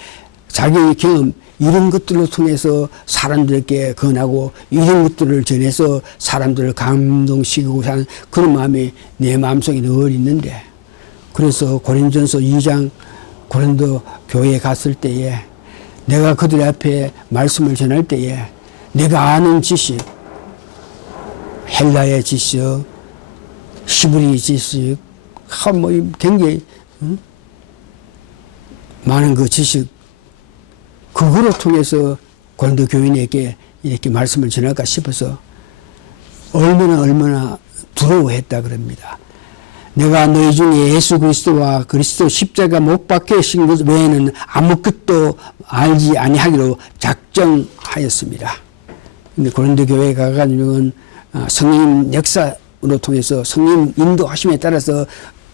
자기의 경험, 이런 것들로 통해서 사람들에게 권하고 이런 것들을 전해서 사람들을 감동시키고 사는 그런 마음이 내 마음속에 늘 있는데, 그래서 고린도전서 2장 고린도 교회에 갔을 때에 내가 그들 앞에 말씀을 전할 때에 내가 아는 지식, 헬라의 지식, 히브리 지식, 뭐 굉장히 많은 그 지식, 그거로 통해서 고린도 교인에게 이렇게 말씀을 전할까 싶어서 얼마나 두려워했다 그럽니다. 내가 너희 중에 예수 그리스도와 그리스도 십자가 못 박히신 것 외에는 아무것도 알지 아니하기로 작정하였습니다. 근데 고린도 교회에 가가지고는 성령 역사로 통해서 성령 인도하심에 따라서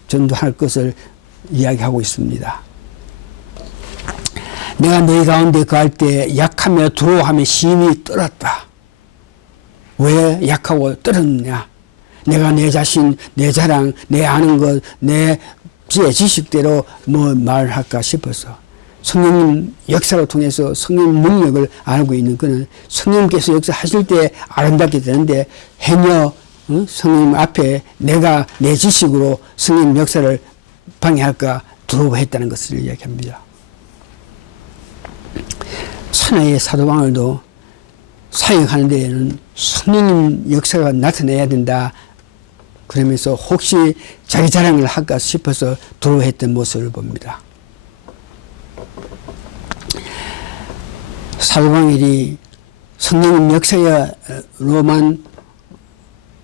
전도할 것을 이야기하고 있습니다. 내가 너희 가운데 거할 때 약하며 두려워하며 심히 떨었다. 왜 약하고 떨었느냐? 내가 내 자신, 내 자랑, 내 아는 것, 내 지식대로 뭐 말할까 싶어서 성령님 역사를 통해서 성령 능력을 알고 있는 그는 성령님께서 역사하실 때 아름답게 되는데 해녀 성령 앞에 내가 내 지식으로 성령 역사를 방해할까 두려워했다는 것을 이야기합니다. 산하의 사도 바울도 사역하는 데에는 성령님 역사가 나타나야 된다 그러면서 혹시 자기 자랑을 할까 싶어서 두려워했던 모습을 봅니다. 사도 바울이 성령님 역사로만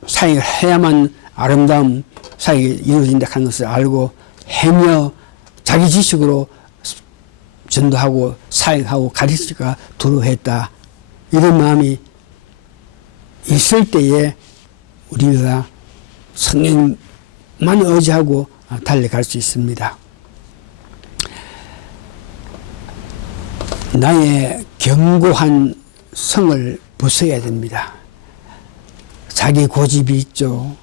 사역을 해야만 아름다운 사역이 이루어진다 하는 것을 알고 해며 자기 지식으로 전도하고 사역하고 가르치기가 두려워했다. 이런 마음이 있을 때에 우리가 성령만 의지하고 달려갈 수 있습니다. 나의 견고한 성을 부숴야 됩니다. 자기 고집이 있죠.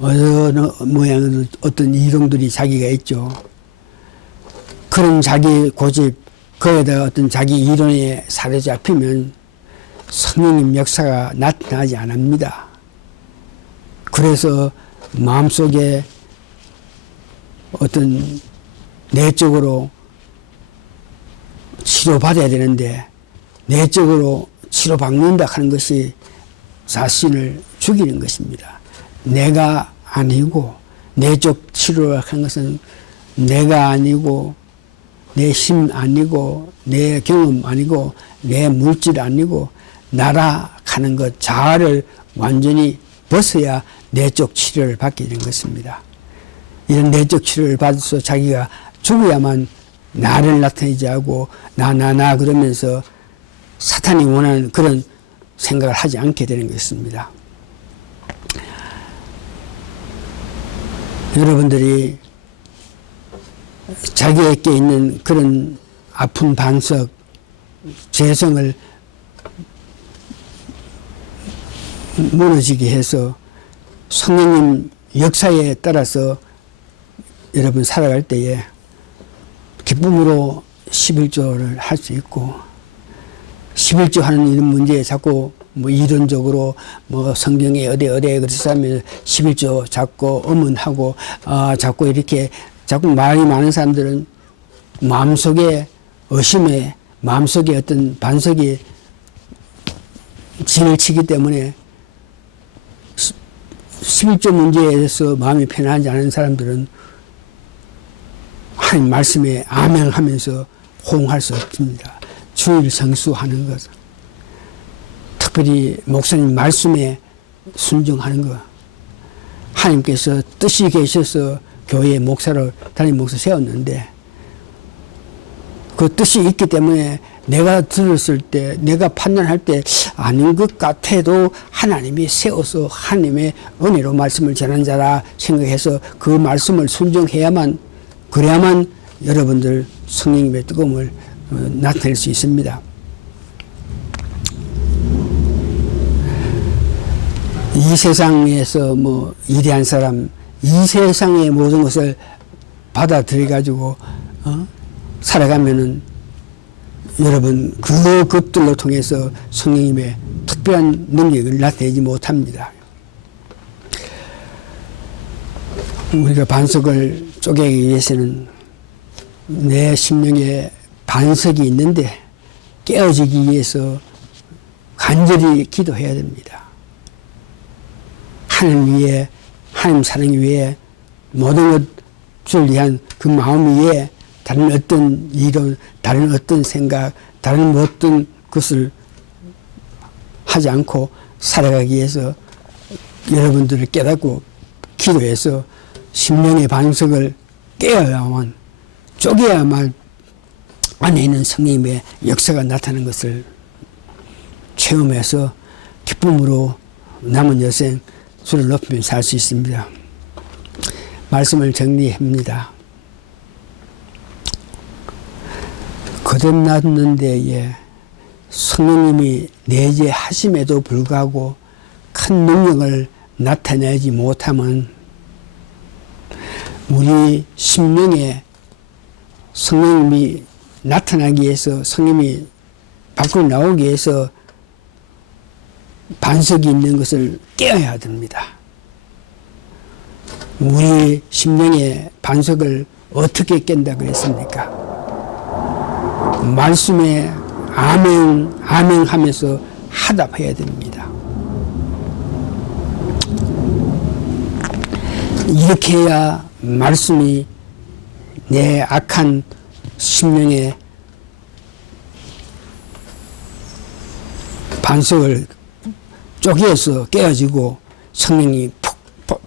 어느 모양의 어떤 이론들이 자기가 있죠. 그런 자기 고집, 거기에다가 어떤 자기 이론에 사로잡히면 성령님 역사가 나타나지 않습니다. 그래서 마음속에 어떤 내적으로 치료받아야 되는데 내적으로 치료받는다 하는 것이 자신을 죽이는 것입니다. 내가 아니고 내적 치료를 하는 것은 내가 아니고 내 힘 아니고 내 경험 아니고 내 물질 아니고 나라 하는 것 자아를 완전히 벗어야 내적 치료를 받게 되는 것입니다. 이런 내적 치료를 받아서 자기가 죽어야만 나를 나타내지 하고 나 그러면서 사탄이 원하는 그런 생각을 하지 않게 되는 것입니다. 여러분들이 자기에게 있는 그런 아픈 반석, 재성을 무너지게 해서 성령님 역사에 따라서 여러분 살아갈 때에 기쁨으로 11조를 할 수 있고 11조 하는 이런 문제에 자꾸 뭐 이론적으로 뭐 성경에 어디 그래서 하면 11조 자꾸 의문하고 자꾸 이렇게 자꾸 말이 많은 사람들은 마음속에 의심에 마음속에 어떤 반석이 진을 치기 때문에 11조 문제에 대해서 마음이 편하지 않은 사람들은 하나님 말씀에 아멘하면서 호응할 수 없습니다. 주일 성수하는 것, 특별히 목사님 말씀에 순종하는 것. 하나님께서 뜻이 계셔서 교회에 목사로 담임 목사 세웠는데 그 뜻이 있기 때문에 내가 들었을 때 내가 판단할 때 아닌 것 같아도 하나님이 세워서 하나님의 은혜로 말씀을 전한 자라 생각해서 그 말씀을 순종해야만 그래야만 여러분들 성령님의 뜨거움을 나타낼 수 있습니다. 이 세상에서 뭐 위대한 사람, 이 세상의 모든 것을 받아들여 가지고 살아가면은 여러분 그것들로 통해서 성령님의 특별한 능력을 나타내지 못합니다. 우리가 반석을 쪼개기 위해서는 내 심령에 반석이 있는데 깨어지기 위해서 간절히 기도해야 됩니다. 하나님 위에, 하나님 사랑 위에 모든 것을 위한 그 마음 위에 다른 어떤 이론, 다른 어떤 생각, 다른 어떤 것을 하지 않고 살아가기 위해서 여러분들을 깨닫고 기도해서 심령의 반석을 깨어야만, 쪼개야만 안에 있는 성령님의 역사가 나타나는 것을 체험해서 기쁨으로 남은 여생 주를 높이며 살 수 있습니다. 말씀을 정리합니다. 거듭났는 데에 성령님이 내재하심에도 불구하고 큰 능력을 나타내지 못하면 우리 심령에 성령님이 나타나기 위해서 성령님이 밖으로 나오기 위해서 반석이 있는 것을 깨어야 됩니다. 우리 심령의 반석을 어떻게 깬다 그랬습니까? 말씀에 아멘 하면서 화답해야 됩니다. 이렇게 해야 말씀이 내 악한 심령의 반석을 쪼개서 깨어지고 성령이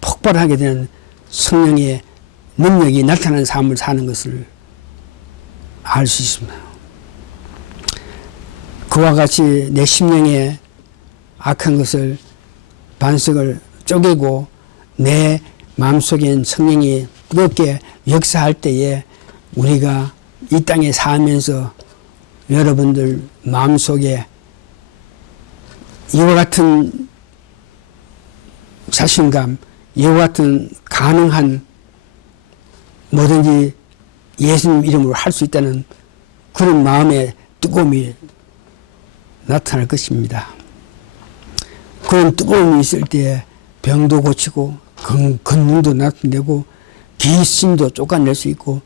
폭발하게 되는 성령의 능력이 나타나는 삶을 사는 것을 알 수 있습니다. 그와 같이 내 심령의 악한 것을 반석을 쪼개고 내 마음속엔 성령이 뜨겁게 역사할 때에 우리가 이 땅에 살면서 여러분들 마음속에 이와 같은 자신감, 이와 같은 가능한 뭐든지 예수님 이름으로 할 수 있다는 그런 마음의 뜨거움이 나타날 것입니다. 그런 뜨거움이 있을 때 병도 고치고 건능도 나타내고 귀신도 쫓아낼 수 있고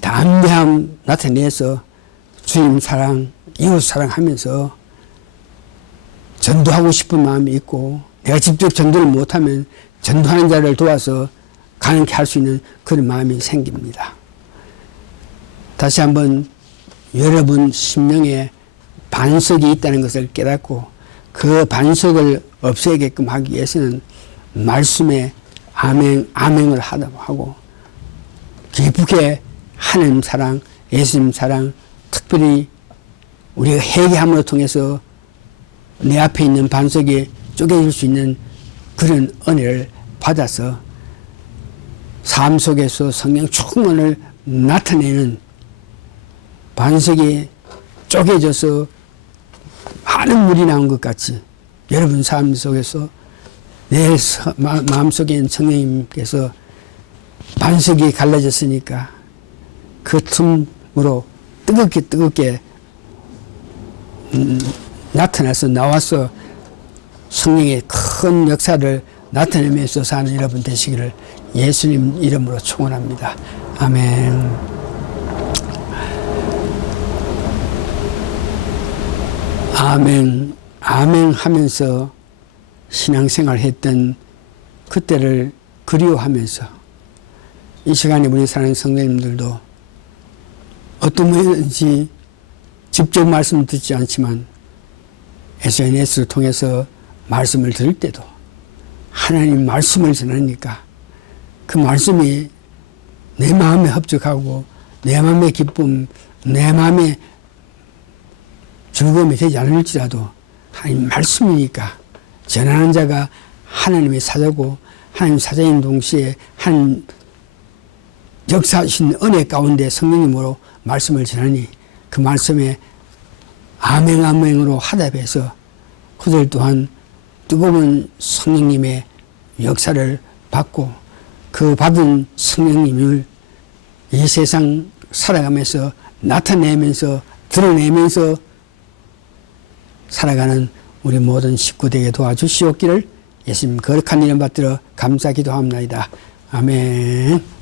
담대함 나타내서 주님 사랑, 이웃 사랑하면서 전도하고 싶은 마음이 있고 내가 직접 전도를 못하면 전도하는 자를 도와서 가능케 할 수 있는 그런 마음이 생깁니다. 다시 한번 여러분 심령에 반석이 있다는 것을 깨닫고 그 반석을 없애게끔 하기 위해서는 말씀에 아멘을 하고 깊게 하나님 사랑, 예수님 사랑, 특별히 우리가 회개함으로 통해서 내 앞에 있는 반석이 쪼개질 수 있는 그런 은혜를 받아서 삶 속에서 성령 충만을 나타내는 반석이 쪼개져서 많은 물이 나온 것 같이 여러분 삶 속에서 내 마음속에 있는 성령님께서 반석이 갈라졌으니까 그 틈으로 뜨겁게 나타나서 나와서 성령의 큰 역사를 나타내면서 사는 여러분 되시기를 예수님 이름으로 축원합니다. 아멘. 아멘, 아멘 하면서 신앙생활 했던 그때를 그리워하면서 이 시간에 우리 사랑하는 성도님들도 어떤 분인지 직접 말씀 듣지 않지만 SNS를 통해서 말씀을 들을 때도 하나님 말씀을 전하니까 그 말씀이 내 마음에 흡족하고 내 마음의 기쁨, 내 마음의 즐거움이 되지 않을지라도 하나님 말씀이니까 전하는 자가 하나님의 사자고 하나님 사자인 동시에 한 역사하신 은혜 가운데 성령님으로 말씀을 전하니 그 말씀에 아멘으로 화답해서 그들 또한 뜨거운 성령님의 역사를 받고 그 받은 성령님을 이 세상 살아가면서 나타내면서 드러내면서 살아가는 우리 모든 식구되게 도와주시옵기를 예수님 거룩한 이름 받들어 감사 기도합니다. 아멘.